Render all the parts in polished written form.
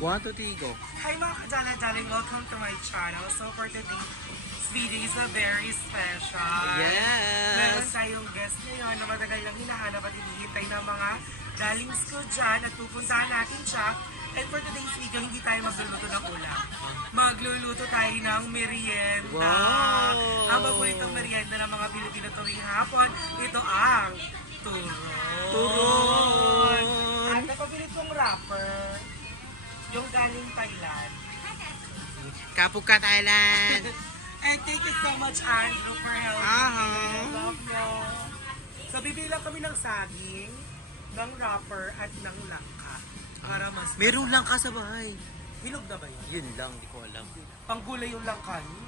1, 2, 3, go. Hi mga kadala-daling, welcome to my channel. So for today's video is a very special. Yes! Meron tayong guest ngayon na matagal lang hinahanap at hinihintay ng mga darlings ko dyan at pupuntahan natin siya. And for today's video, hindi tayo magluluto ng ulam. Magluluto tayo ng merienda. Wow! Ang paboritong merienda ng mga Pilipino tuwing hapon, ito ang turon. Turon! At napabili kong wrapper. Yung galing Thailand. Kapuka, Thailand! And thank you so much, Andrew, for helping me. I love you. So, bibili lang kami ng saging, ng wrapper, at ng langka. Para mas... Meron lang ka sa bahay. Hinog na ba yun? Yun lang, hindi ko alam. Panggulay yung langka niyo.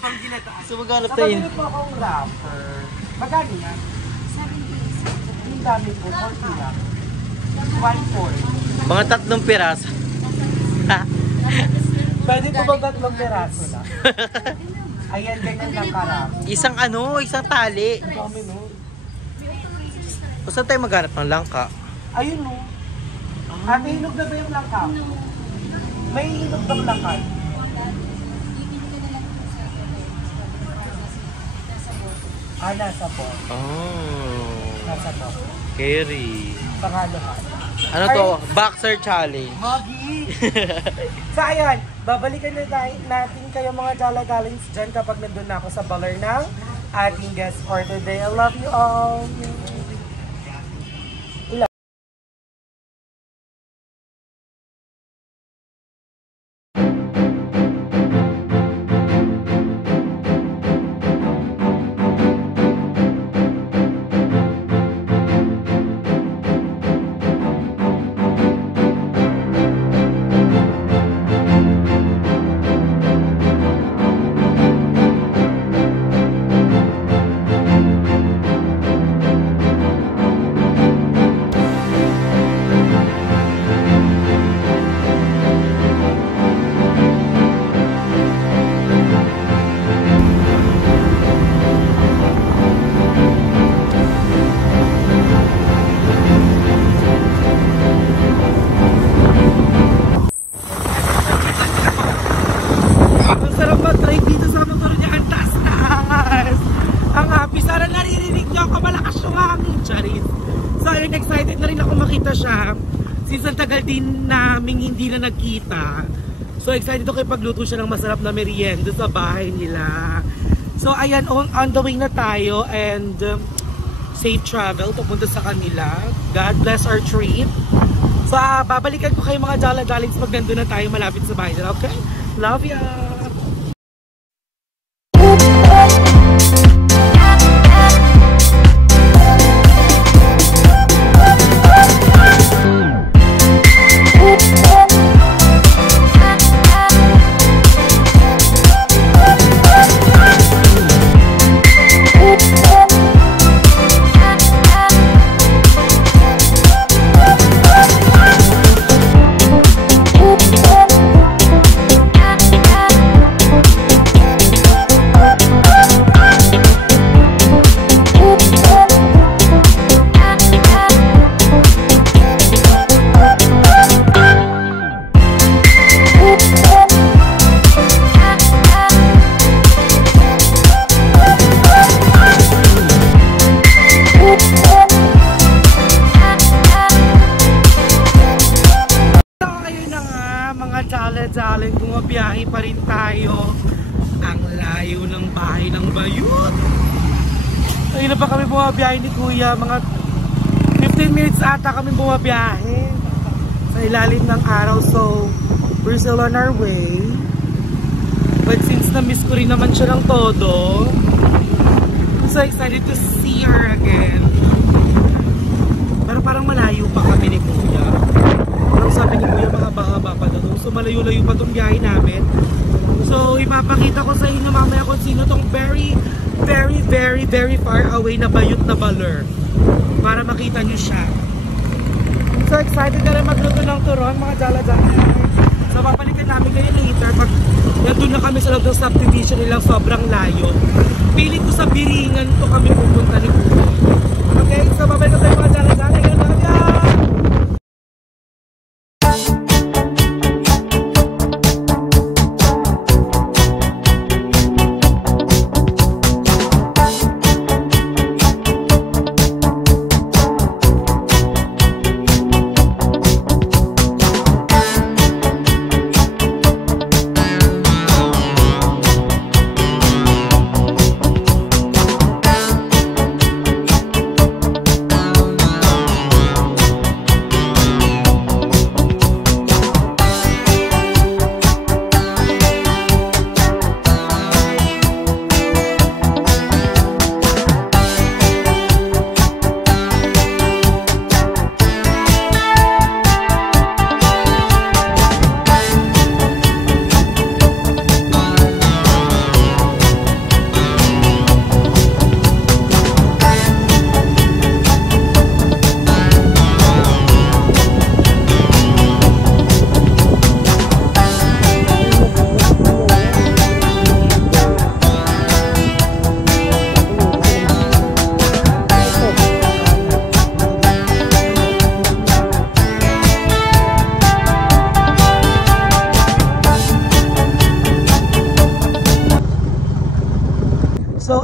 Pangginataan. So, maghanap So, tayo. pabili po akong wrapper. Magkano yan? 7 Yung dami po, 40 lang. 1/4. Mga 3 piraso. Pwede po ba 3 peraso lang? Ayan, ganyan lang karami. Isang tali. Ang dami nun. O saan tayo maghanap ng langka? Ayun no. Ate, hinog na ba yung langka? May hinog bang langka? Nasa po. Oh. Nasa po. Carry. Panghalo-halo. Ano to? Boxer challenge. Huggy! So ayan, babalikan na natin kayo mga dala-dalings dyan kapag nandun na ako sa baler ng ating guest for today. I love you all! Excited na rin ako makita siya since ang tagal din naming hindi na nagkita. So excited ako ipagluto siya ng masarap na merienda sa bahay nila. So ayan, on the way na tayo and safe travel papunta sa kanila. God bless our trip. So babalikan ko kayo mga dala-dalings pag nandun na tayo malapit sa bahay nila. Okay? Love ya! Dala-daling bumabiyahe pa rin tayo. Ang layo ng bahay ng Bayut. Ayun na pa kami bumabiyahe ni Kuya. Mga 15 minutes ata kami bumabiyahe sa ilalim ng araw. So, we're still on our way. But since na-miss ko rin naman siya ng todo, I'm so excited to see her again. Pero parang malayo pa kami ni Kuya. Parang sabi ni Kuya, mahaba-haba pa doon. So malayo-layo pa itong biyahe namin. So ipapakita ko sa inyo mamaya kung sino tong very far away na Bayut na baler. Para makita nyo siya. So excited na rin magluto ng turon mga dala-dala. So papalikan namin kayo later pag nandun na kami sa loob ng subdivision nila, sobrang layo. Piling ko sa Biringan to kami pupunta ni Kuya. Okay, so babalik na tayo mga dala-dala. Ganun lang yan!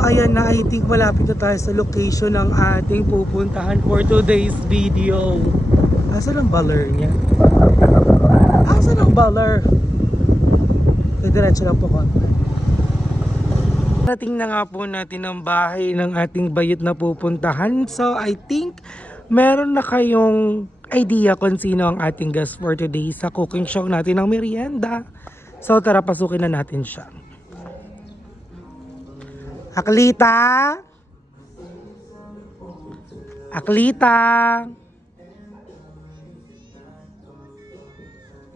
ayan na, I think malapit na tayo sa location ng ating pupuntahan for today's video. Asan ang baler niya? Asan ang baler? Okay, diretso lang po konti. Nating na nga po natin ang bahay ng ating bayot na pupuntahan. So I think meron na kayong idea kung sino ang ating guest for today sa cooking show natin ng merienda. So tara, pasukin na natin siya. Aklita! Aklita!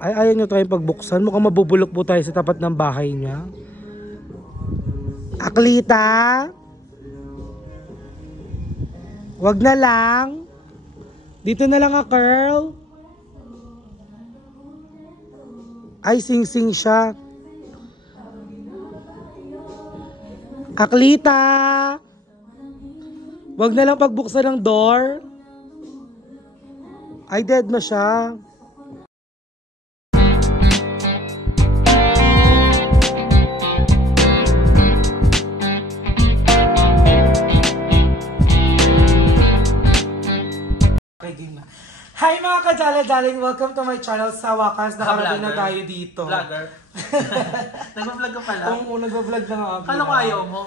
Ay, ayaw nyo tayong pagbuksan. Mukhang mabubulok po tayo sa tapat ng bahay niya. Aklita! Wag na lang. Dito na lang Curl. Ay, sing-sing siya. Aklita! Wag na lang pagbuksan ng door. Ay, dead na siya. Okay, game na. Hi mga kadala-daling! Welcome to my channel. Sa wakas, nakarating na tayo dito. Vlogger. Nag-vlog ka pala? Oo, nag-vlog na nga. Kala ko ayaw mo.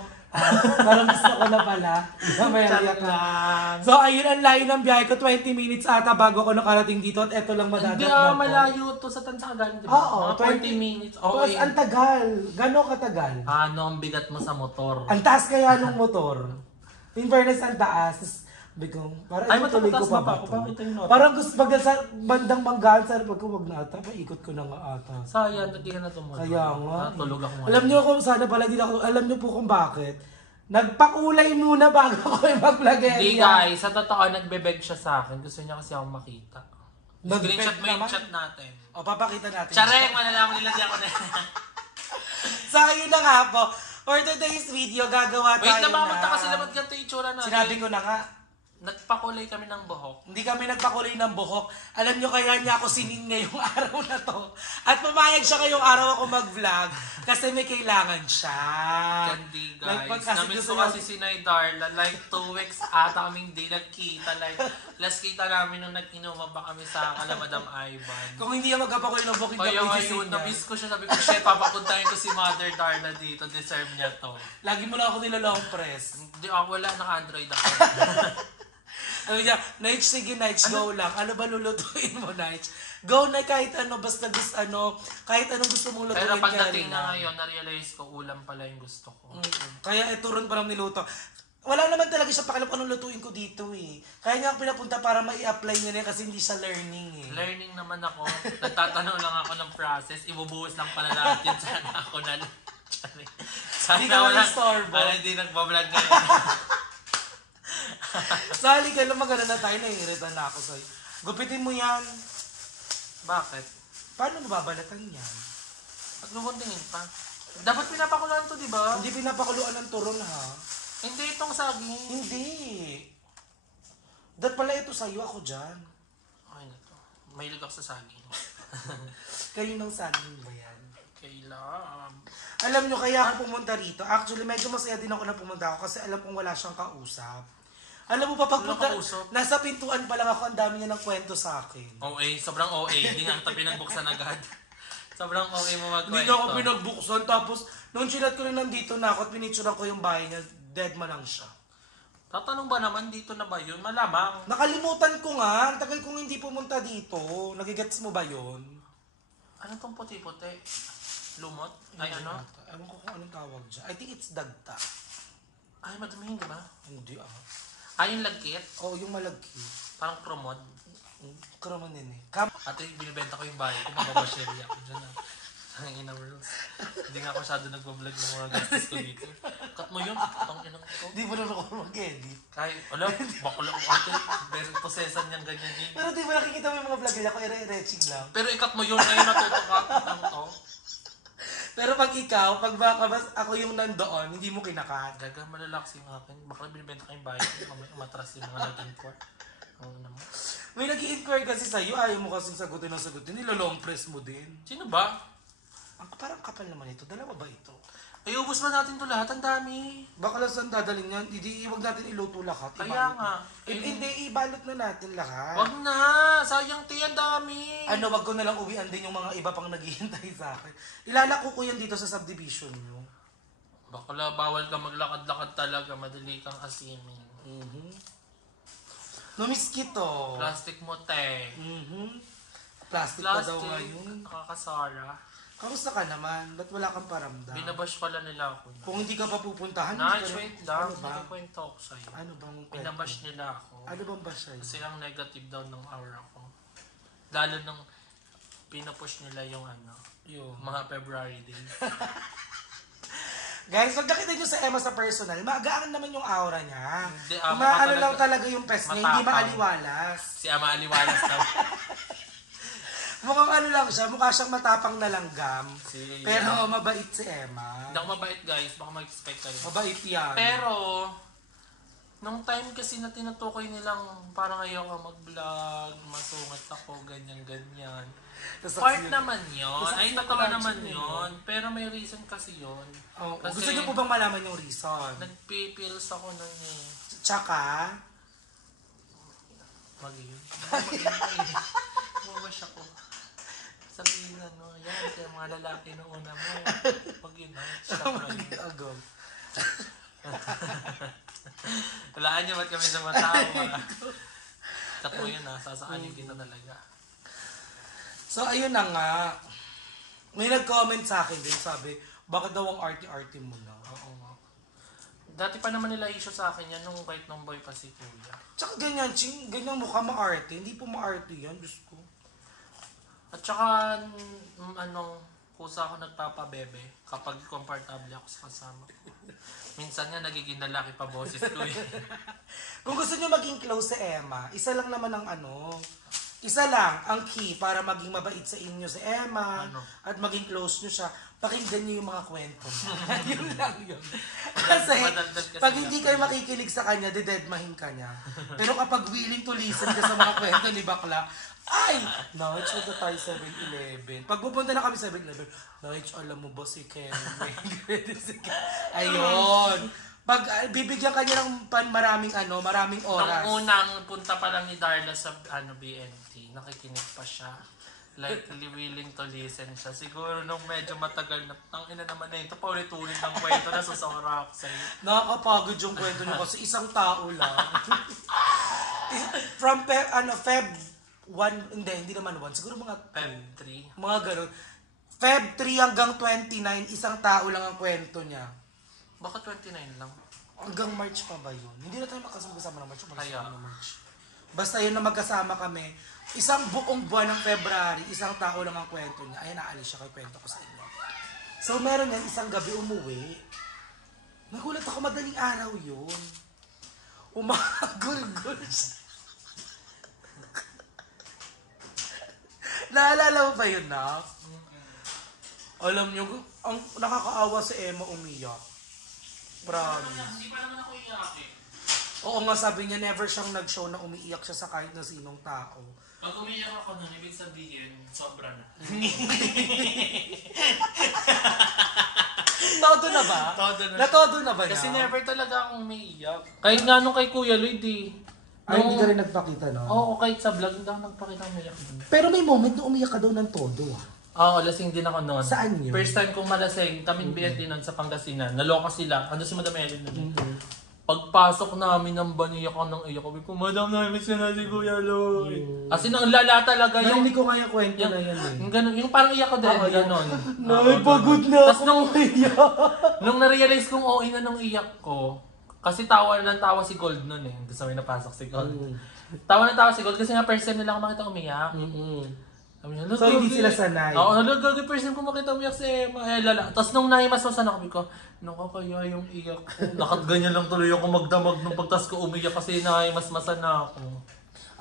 Parang gusto ko na pala. Mamaya ka. So ayun, ang layo ng biyahe ko. 20 minutes ata bago ako nakarating dito. At eto lang madadat Hindi na malayo to sa Tansa galing, diba? Oo, Mga 40 minutes. Tapos ang tagal. Gano'ng katagal? Ano ang bigat mo sa motor? Ang taas kaya ng motor. In fairness, ang taas. Bigong, parang Ay, itutuloy ko mataas pa na ba pa ako. ito? Bakit yung nota? Parang gusto pag sa bandang manggaan, sabi ko wag na ata. Paikot ko na nga ata. Sayang, hindi ka na tumulog. Kaya nga. Tulog ako ngayon. Alam niyo kung sana pala din ako, alam niyo po kung bakit. Nagpakulay muna bago ako mag-vlog. Hindi guys, sa totoo nagbebeg siya sa akin. Gusto niya kasi akong makita. Screenshot mo yung chat natin. O, papakita natin. Chareng, malalaman nila dyan ko na. So, ayun na nga po. For today's video, gagawa tayo Wait, namamunta kasi naman ganito yung itsura natin. Sinabi ko na nga. Nagpakulay kami ng buhok. Hindi kami nagpakulay ng buhok. Alam nyo kaya niya ako sinin ngayong araw na to. At pumayag siya ngayong araw ako mag-vlog kasi may kailangan siya. Hindi guys. Namiss ko kasi si Nay Darla. Like 2 weeks ata kaming hindi nagkita. Like last kita namin nung nag-inuman pa kami sa kala Madam Ivan. Kung hindi yan magpapakulay ng buhok, hindi Kaya ako ngayon, isisin niya. namiss ko siya. Sabi ko, shit, papapuntahin ko si Mother Darla dito. Deserve niya to. Lagi mo lang ako nilalong press. Hindi ako, wala. Naka-Android ako. Ano niya, Nights, sige Nights, go lang. Ano ba lulutuin mo, Nights? Go na kahit ano, basta gusto ano, kahit anong gusto mong lutuin. Pero pagdating na ngayon, na-realize ko, ulam pala yung gusto ko. Kaya ituron pa lang niluto. Wala naman talaga siya pakialam kung anong lutuin ko dito eh. Kaya nga ako pinapunta para mai-apply niya na kasi hindi siya learning eh. Learning naman ako. Nagtatanong lang ako ng process. Ibubuhos lang pala lahat yun. Sana ako na lang. Hindi ka ma-istorbo. Hindi nagbablog ngayon. So, halika lang, magana na tayo. Nahihirita na ako sa'yo. Gupitin mo yan. Bakit? Paano mababalatan yan? Maglumuntingin pa. Dapat pinapakuluan to, di ba? Hindi pinapakuluan ng turon ha. Hindi itong saging. Hindi. Dahil pala ito sa'yo, ako dyan. Okay na to. Mahilig ako sa saging. Kayo ng saging ba yan? Kailangan. Alam nyo, kaya ako pumunta rito. Actually, medyo masaya din ako na pumunta ako kasi alam kong wala siyang kausap. Alam mo pa, pagpunta, nasa pintuan pa lang ako, ang dami niya ng kwento sa akin. OA, sobrang OA. Hindi nga kita pinagbuksan agad. Sobrang OA mo magkwento. Hindi na ako pinagbuksan. Tapos, nung chinat ko rin nandito na ako at pinicturean ko yung bahay niya, dead man lang siya. Tatanong ba naman dito na ba yun? Malamang. Nakalimutan ko nga. Ang tagal kong hindi pumunta dito. Nagigets mo ba yun? Ano tong puti-puti? Lumot? Ay ano? Ewan ko kung anong tawag dyan. I think it's dagta. Ay, madumihin ka ba? Hindi ah. Ay, yung lagkit? Oo, yung malagki. Parang kromod. Karaman din eh. Ate, binibenta ko yung bahay ko. Mababasheri ako dyan ah. Ang ina worlds. Hindi nga ako masyado nagbablog ng mga gastos ko dito. Cut mo yun. Ang inang ko. Di mo na ako mag-edit. Kahit, alam, bakula ko ate. Very possessan niyang ganyan din. Pero di ba nakikita mo yung mga vlog nila ko, ire-retching lang. Pero ikat mo yun ngayon natutukat ng to. Pero pag ikaw, pag baka ako yung nandoon, hindi mo kinakat. Gaga, malalaks yung akin. Baka binibenta ko yung bahay ko. Mamaya umatras yung mga nag-inquire. Ano naman. May nag-i-inquire kasi sa'yo, ayaw mo kasing sagutin ng sagutin. Nilolong press mo din. Sino ba? Ang parang kapal naman ito. Dalawa ba ito? Ay, ubos ba natin to lahat? Ang dami. Baka lang saan dadalhin yan, hindi wag natin iluto lahat. Kaya nga. Hindi, ibalot na natin lahat. Wag na. Sayang te, ang dami. Ano, wag ko na lang uwian din yung mga iba pang naghihintay sa akin. Ilalako ko yan dito sa subdivision nyo. Bakla, bawal ka maglakad-lakad talaga. Madali kang asimin. Numiskito. Plastic mo, te. Plastic pa daw ngayon. Nakakasara. Kamusta ka naman? Ba't wala kang paramdam? Binabash pala nila ako. Kung hindi ka pa pupuntahan, Nice, hindi wait ka lang. ano ba? Nagkikwento ako sa'yo. Ano bang kwento? Binabash nila ako. Ano bang bash sa'yo? Kasi ang negative daw ng aura ko. Lalo nung pinapush nila yung mga February days. Guys, pag nakita nyo sa Emma sa personal, magaan naman yung aura niya. Hindi, Maano lang talaga yung pes niya, hindi maaliwalas. Si Ama Aliwalas daw. Mukhang ano lang siya, mukha siyang matapang na langgam. Pero mabait si Emma. Hindi ako mabait guys, baka mag-expect kayo. Mabait yan. Pero, nung time kasi na tinutukoy nilang parang ayoko mag-vlog, masungat ako, ganyan-ganyan. Part naman yun. Ay, totoo naman yun. Pero may reason kasi yun. Oh, Kasi gusto niyo po bang malaman yung reason? Nagpipils ako nun eh. Tsaka, Mag-yun. Mawash ako. Sabihin yan, kaya mga lalaki noong una mo. Mag-yun, agom. Walaan niyo ba't kami sa matawa. Kato yun sasaanin kita talaga. So, ayun na nga. May nag-comment sa akin din, sabi, bakit daw ang arty-arty mo na? Oo nga. Dati pa naman nila issue sa akin yan nung kahit nung boy pa si Kuya. Tsaka ganyan, ching, ganyan mukha ma-arty. Hindi po ma-arty yan, Diyos ko. At saka, kusa ako nagpapabebe kapag komportable ako sa kasama ko. Minsan nga nagiging lalaki pa boses ko eh. Kung gusto nyo maging close sa Emma, isa lang naman ang isa lang ang key para maging mabait sa inyo si Emma at maging close nyo siya, pakinggan nyo yung mga kwento niya. Yun lang yun. Kasi pag hindi kayo makikinig sa kanya, didedmahin ka niya. Pero kapag willing to listen ka sa mga kwento ni Bakla, ay! Naich, ito tayo 7-Eleven. Pag pupunta na kami 7-Eleven, Naich, alam mo ba si Ken? Ayun. Pag bibigyan kanya ng maraming oras. Nung unang punta pa lang ni Darla sa BNT, nakikinig pa siya. Like, willing to listen siya. Siguro nung medyo matagal na, tangina naman na ito, paulit-ulit ng kwento na susura ako sa'yo. Nakakapagod yung kwento niyo kasi isang tao lang. From Feb 1, hindi naman 1, siguro mga Feb 3. Mga ganun. Feb 3 hanggang 29, isang tao lang ang kwento niya. Baka 29 lang. Hanggang March pa ba yun? Hindi na tayo makasama ng March. Kaya. Basta yun na magkasama kami. Isang buong buwan ng February, isang tao lang ang kwento niya. Ayan, naalis siya kay kwento ko sa inyo. So meron yan, isang gabi umuwi. Nagulat ako, madaling araw yun. Umagulgul siya. Naalala mo ba yun, na? Alam niyo, ang nakakaawa sa Emma umiyak. Promise. Hindi pa naman ako iyak eh. Oo nga, sabi niya, never siyang nag-show na umiiyak siya sa kahit na sinong tao. Pag umiyak ako nun, ibig sabihin, sobra na. Todo na ba? Todo na. Natodo na ba niya? Kasi never talaga akong umiiyak. Kahit nga nung kay Kuya Lloyd eh. Ay, hindi ka rin nagpakita, no? Oo, kahit sa vlog, hindi ako nagpakita umiyak dun. Pero may moment na umiyak ka daw ng todo, ah. Oo, lasing din ako noon. Saan yun? First time kong malasing, kaming BNT noon sa Pangasinan. Naloka sila. Ando si Madam Ellen noon. Pagpasok namin ng baniyak ako ng iyak. Sabi ko, Madam, namiss ka na si Kuya Lloyd. As in, ang lala talaga. Narinig ko kaya kwento na yan eh. Yung ganun, yung parang iyak ko din. Ganon. Pagod na Tapos ako. nung na-realize kong okay na nung iyak ko, kasi tawa ng tawa si Gold noon eh. Gusto mo napasok si Gold. Tawa ng tawa si Gold kasi nga first time nila ako makita umiyak. So, hindi sila sanay. Oo, nalagag first time ko makita umiyak si Emma. Lala. Tapos nung nahimasmasan ako, ko, nakakaya yung iyak ko. Ganyan lang tuloy ako magdamag nung pagtas ko umiyak kasi nahimasmasan na ako.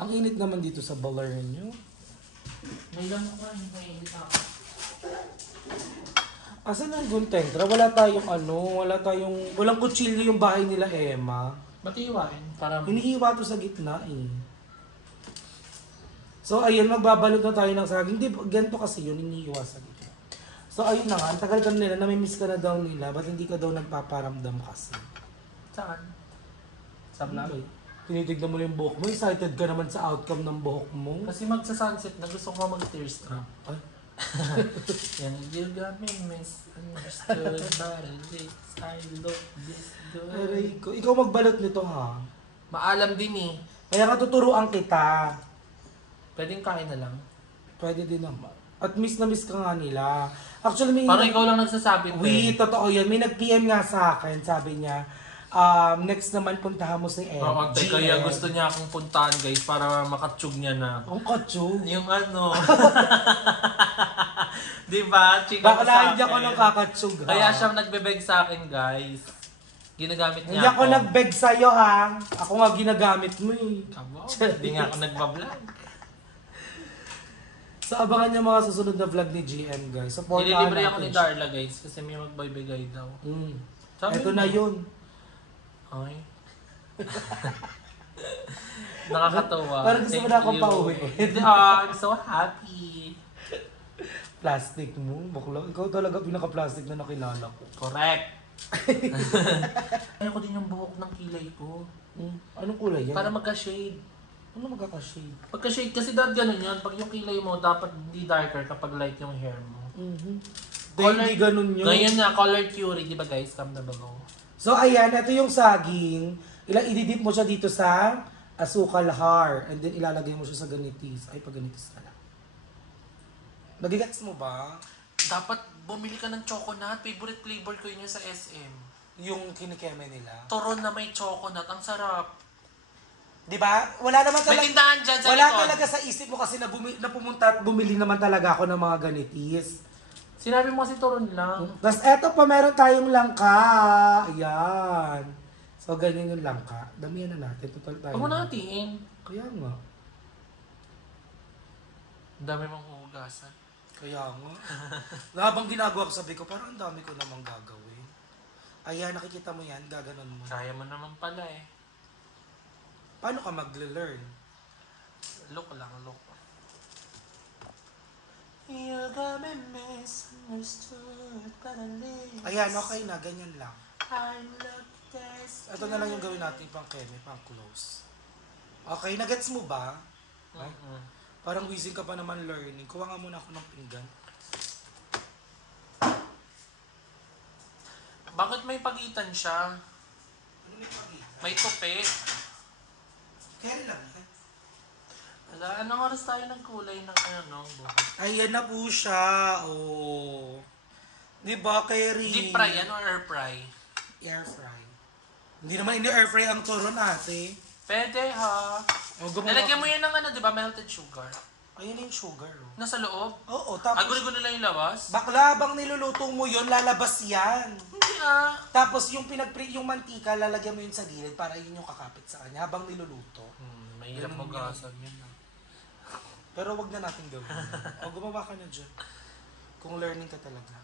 Ang init naman dito sa balar niyo. May lang ako, may init ako. Asan ang guntentra? Walang kutsilyo yung bahay nila, Emma. Ba't iiwain? Para... Hinihiwa to sa gitna eh. So ayun, magbabalot na tayo ng saging. Hindi, ganito kasi yun, hinihiwa sa gitna. So ayun na nga, ang tagal ka na nila, namimiss ka na daw nila, ba't hindi ka daw nagpaparamdam kasi? Saan? Sa Ano vlog? ba? Tinitignan mo yung buhok mo, excited ka naman sa outcome ng buhok mo. Kasi magsa-sunset na gusto ko mag-tearstrap. Ay, Yan, you got me misunderstood, but at least I look this good. aray ko. Ikaw magbalot nito ha. Maalam din eh. Kaya katuturuan kita. Pwedeng kain na lang. Pwede din naman. At miss na miss ka nga nila. Actually, may... Parang ikaw lang nagsasabi. Wait, totoo yan. May nag-PM nga sa akin. Sabi niya, next naman puntahan mo si Ed. Oo, kaya gusto niya akong puntahan guys para makatsyug niya na. Ang katsyo. Yung ano. Diba? Chika Baka mo sa hindi ako akin. nang kakatsug ha. Kaya siyang nagbebeg sa akin guys. Ginagamit niya Hindi ako nag-beg sa'yo ha. Ako nga ginagamit mo eh. Kabo, hindi nga ako nagbablog. So abangan niyo mga susunod na vlog ni GM guys. Supportahan Nililibre ako natin ni siya. Darla guys kasi may magbibigay daw. Sabi Ito mo. na yun. Ay. Nakakatawa. Parang gusto mo Thank na akong you. pauwi. I'm so happy. Plastic mo, bakla. Ikaw talaga pinaka-plastic na nakilala ko. Correct. Ayaw ko din yung buhok ng kilay ko. Anong kulay yan? Para magka-shade. Ano magkaka-shade? Pagka-shade kasi dapat ganun yun. Pag yung kilay mo, dapat hindi darker kapag light yung hair mo. Hindi ganun yun. Ngayon na, color theory, di ba guys? Come na bago. So ayan, ito yung saging. Ididip mo siya dito sa asukal har. And then ilalagay mo siya sa ganitis. Ay, pag ganitis na lang. Nagigets mo ba? Dapat bumili ka ng choconut. Favorite flavor ko yun yung sa SM. Yung kinikeme nila. Turon na may choconut. Ang sarap. Di ba? Wala naman May talaga. tindahan dyan sa Wala likod. talaga sa isip mo kasi na pumunta at bumili naman talaga ako ng mga ganitis. Sinabi mo kasi turon lang. Tapos eto pa, meron tayong langka. Ayan. So, ganyan yung langka. Damihan na natin. Total tayo. Huwag mo natin. Kaya nga. Ang dami mong hugasan. Kaya nga. Habang ginagawa ko, sabi ko, parang ang dami ko namang gagawin. Ayan, nakikita mo yan. Gaganon mo. Kaya mo naman pala eh. Paano ka magle-learn? Look lang, look. You got me misunderstood, but at least Ayan, okay na. Ganyan lang. I look this Ito na lang yung gawin natin pang keme, pang close. Okay, nagets mo ba? Ay, parang wheezing ka pa naman learning. Kuha nga muna ako ng pinggan. Bakit may pagitan siya? Ano may pagitan? May tupi. Kaya lang. Wala, anong oras tayo ng kulay ng ano, buhok? Ayan na po siya. Oh. Di ba, Kerry? Deep fry yan o air fry? Air fry. Hindi naman ini-air fry ang turon ate. Pwede ha. O, gumawa Lalagyan ka. mo yan ng ano, di ba? Melted sugar. Ayun na yung sugar. Oh. Nasa loob? Oo, Ah, tapos... gulo-gulo lang yung labas? Bakla, habang niluluto mo yon lalabas yan. Hindi ah. Tapos yung yung mantika, lalagyan mo yun sa gilid para yun yung kakapit sa kanya habang niluluto. Mahirap Ganun magasan yun ah. Pero wag na natin gawin. O, gumawa ka na dyan. Kung learning ka talaga.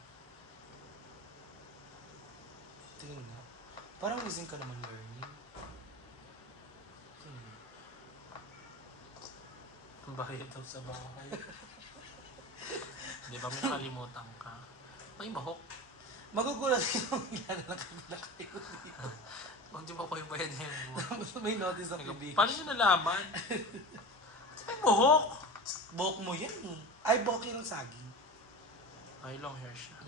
Tingin na. Parang wheezing ka naman learning. Ang bahaya daw sa bahay. Di ba may nakalimutan ka? May bahok. Magugulat yung ilan na kayo dito. Huwag di ba ko yung bayad niya mo? May notice of the Paano nyo nalaman? May bahok! Buhok mo yan eh. Ay, buhok yun ng saging. Ay, long hair siya.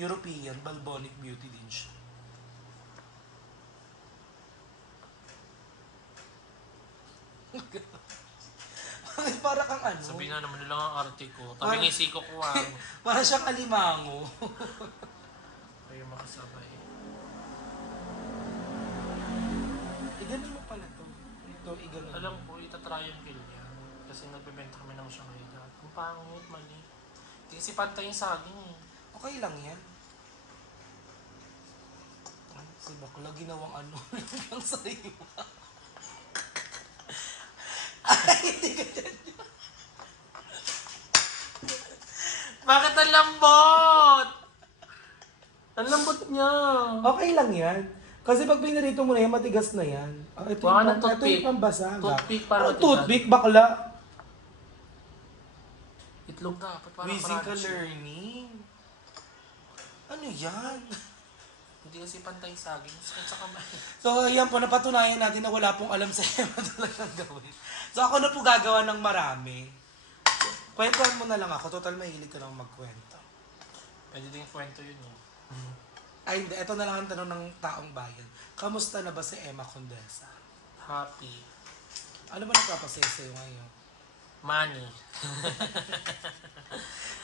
European, Balbonic Beauty din siya. Para kang ano? Sabihin na naman nila ang arte ko. Tabi ng siko ko ah. Para siyang alimango. Ay, makasabay. Iganon mo pala to. Ito, iganon. Alam ko, itatriangle niya. Kasi nagbebenta kami ng Shanghai dati. Ang pangit, mali. Hindi kasi pantay yung saging eh. Okay lang yan. Ay, si bakla ginawang ano lang sa'yo. Ay, hindi ka dyan. Bakit ang lambot? Ang lambot niya. Okay lang yan. Kasi pag pinarito mo na yan, matigas na yan. Ito Baka ng ito toothpick. yung pambasa. Toothpick para Oh, matigas. toothpick, bakla. Itlog dapat parang Wheezing ka crunchy. learning. Ano yan? Hindi kasi pantay saging. Sa kamay. So, ayan po, napatunayan natin na wala pong alam sa Emma talagang gawin. So, ako na po gagawa ng marami. Kwentuhan mo na lang ako. Total, mahilig ka lang magkwento. Pwede din kwento yun eh. Ay, hindi. Ito na lang ang tanong ng taong bayan. Kamusta na ba si Emma Condesa? Happy. Ano ba nagpapasaya sa'yo ngayon? Money.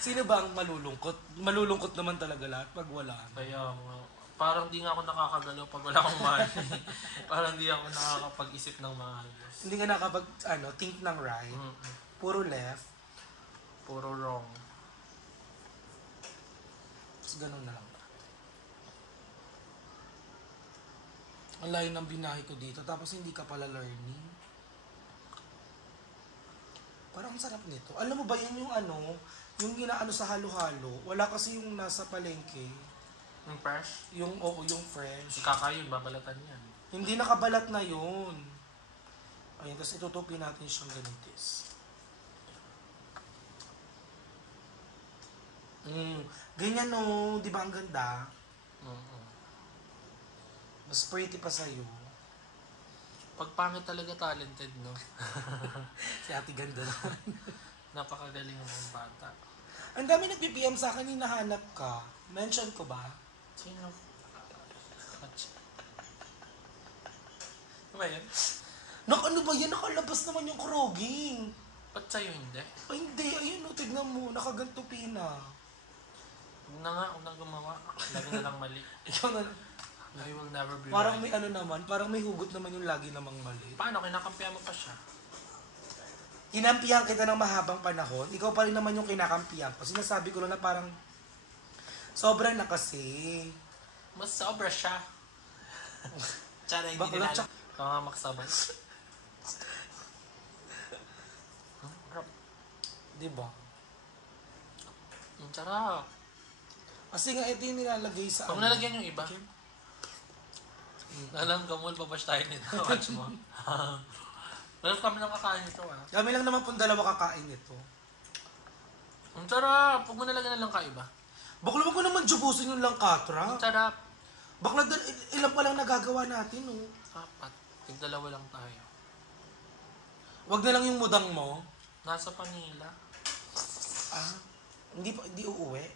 Sino ba ang malulungkot? Malulungkot naman talaga lahat pag wala. Kaya parang di nga ako nakakagalaw pag wala akong money. Parang di ako nakakapag-isip ng maayos. Hindi ka nakapag, think ng right. Puro left. Puro wrong. Tapos ganun na lang. Ang layo ng binahe ko dito, tapos hindi ka pala learning. Parang ang sarap nito. Alam mo ba yan yung yung ginaano sa halo-halo? Wala kasi yung nasa palengke. Yung fresh? Yung Si fresh. Kaka yun, babalatan yan. Hindi nakabalat na yun. Ayun, tapos itutupin natin siyang ganitis. Ganyan no, di ba ang ganda? Mas pretty pa sa'yo. Pag pangit talaga talented, no? Si ate ganda naman. Napakagaling ng mga bata. Ang dami nag-PPM sa akin, hinahanap ka. Mention ko ba? Sino? Ano ba yan? Ano ba yan? Nakalabas naman yung kroging. Ba't sa'yo hindi? Ay hindi, ayun o, tignan mo. Nakagantupi na. Huwag na nga, huwag na gumawa. Lagi na lang mali. Ikaw na. I will never be Parang right. may parang may hugot naman yung lagi namang mali. Paano? Kinakampihan mo pa siya? Kinampihan kita ng mahabang panahon. Ikaw pa rin naman yung kinakampihan ko. Sinasabi ko lang na parang sobra na kasi. Mas sobra siya. Tsara, hindi Bakla, nila alam. Mga maksabay. Diba? Ang sarap. Kasi nga ito yung nilalagay sa Huwag nalagyan yung iba. Alam, gamol, babash tayo nito. Watch mo. Pero kami lang kakain nito, ah. Kami lang naman pong dalawa kakain nito. Ang sarap. Huwag mo nalagyan na lang kaiba. Bakla, wag ko naman jubusin yung langkatra. Ang sarap. Bakla, ilan pa lang nagagawa natin, oh. Apat. Tig-dalawa lang tayo. Wag na lang yung mudang mo. Nasa Manila. Hindi uuwi.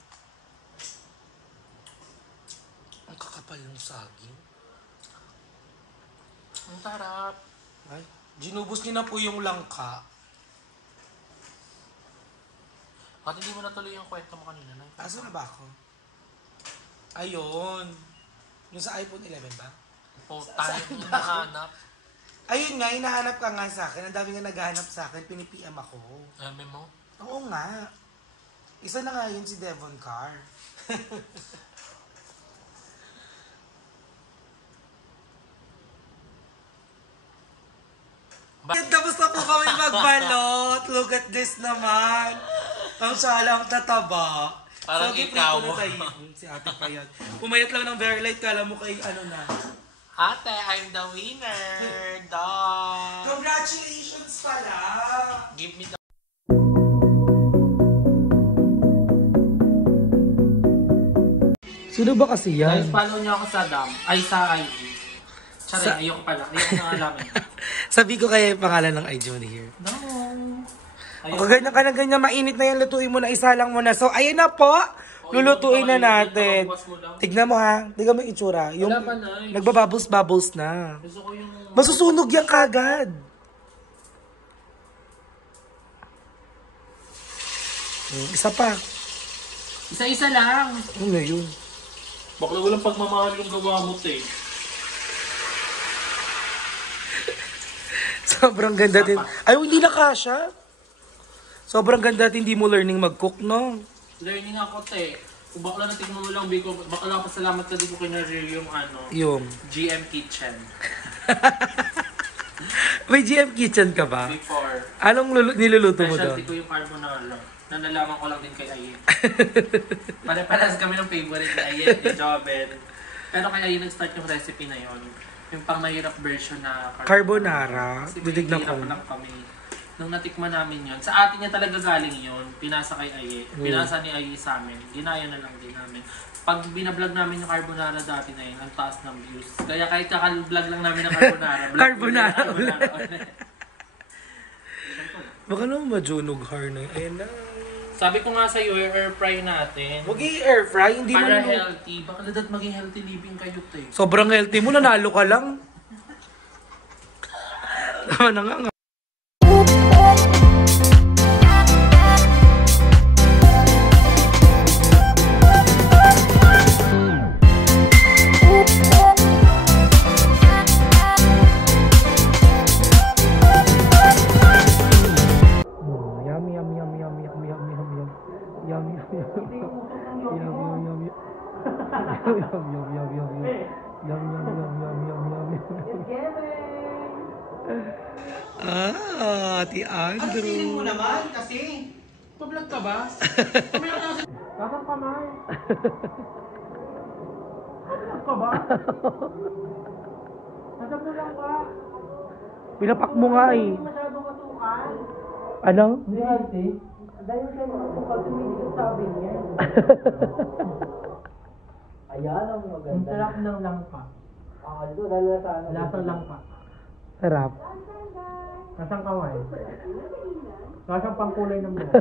Ang kakapal ng saging. Ang sarap. Ay, ginubos niyo na po yung langka. At hindi mo natuloy yung kwento mo kanina. Asa na ba ako? Ayun. Yung sa iPhone 11 ba? Po, tayo yung nahanap. Ayun nga, hinahanap ka nga sa akin. Ang dami nga naghahanap sa akin. Pini-PM ako. Alam mo? Oo nga. Isa na nga yun si Devon Carr. Tapos na po kami magbalot. Look at this naman. Ang salang tataba. Parang so, ikaw. Si ate pa yan. Pumayat lang ng very light. Kala mo kay na. Ate, I'm the winner. Dog. Congratulations pala. Give me the... Sino ba kasi Guys, follow niyo ako sa DAM. Ay, sa IG. Tsara, ayoko pala. Ayoko na alamin. Sabi ko kaya yung pangalan ng IG mo here. No. Ako ganyan ka na ganyan, mainit na yan, lutuin mo na, isa lang mo na. So, ayun na po, lulutuin na natin. Tignan mo ha, tignan mo yung itsura. Yung Wala pa na. nagbabubbles na. Gusto ko yung... Masusunog yan kagad. Isa pa. Isa-isa lang. Ano yun? Bakla walang pagmamahal yung gawa mo, te. Sobrang ganda din. Ay, hindi na kasha. Sobrang ganda din, hindi mo learning mag-cook, no? Learning ako, te. Kung bakla na tignan mo lang, bakla pasalamat ka din ko kina-review yung Yung GM Kitchen. may GM Kitchen ka ba? Before. Anong niluluto mo doon? Specialty ko yung carbonara. Na nalaman ko lang din kay Ayen. Pare-paras kami ng favorite ni Ayen, ni Joben. Pero kay Ayen nag-start yung recipe na yon. Yung pang mahirap version na Carbonara. Kasi Titignan ko. lang kami. nung natikman namin yun, sa atin niya talaga galing yun. Pinasa kay Aye. Pinasa ni Aye sa amin. Ginaya na lang din namin. Pag binablog namin yung carbonara dati na yun, ang taas ng views. Kaya kahit kaka-vlog lang namin ng carbonara. Carbonara ulit. Baka naman majunog har na yun. Ayan na. Sabi ko nga sa'yo, air fry natin. Wag i-air fry, hindi Para man healthy. Baka nadat maging healthy living kayo, te. Sobrang healthy mo, nanalo ka lang. Tama na nga. Ati Andrew. Feeling mo naman kasi. Pa-vlog ka ba? Kasang kamay. Pa-vlog ka ba? Nasaan mo lang ka? Pinapak mo nga eh. Masyadong katukan. Ano? Hindi ate. Dahil siya makatukan, tumigil sabi niya. Ayan ang maganda. Ang sarap ng langka. Aldo, dahil lasang langka. Sarap. Nasang kamay? Nasang pangkulay ng buhok?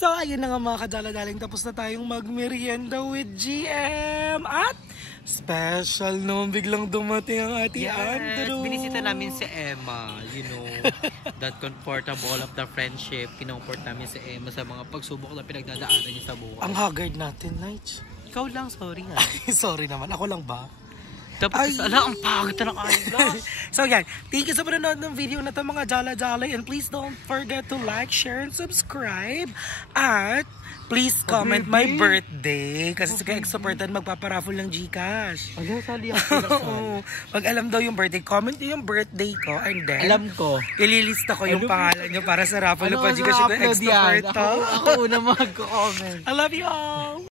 So ayun na nga mga kadala-daling, tapos na tayong magmerienda with GM at special naman biglang dumating ang Ate Andrew. Binisita namin si Emma, you know, that comfortable of the friendship. Kinomfort namin si Emma sa mga pagsubok na pinagdadaanan niya sa buhay. Ang haggard natin, Nige. Ikaw lang, sorry nga. Sorry naman, ako lang ba? Tapos, ang pagod na ng eyeglass. So yan, thank you sa panonood ng video na ito mga jala-jala, and please don't forget to like, share, and subscribe. At please comment my birthday kasi sa ka-exportan magpaparaffle ng Gcash. Alam, sali ako. Pag alam daw yung birthday, comment nyo yung birthday ko, and then Alam ko. ililista ko yung pangalan nyo para sa raffle na Ano pa Gcash ko upload yan? exportan. Ako una mag-comment. I love you all!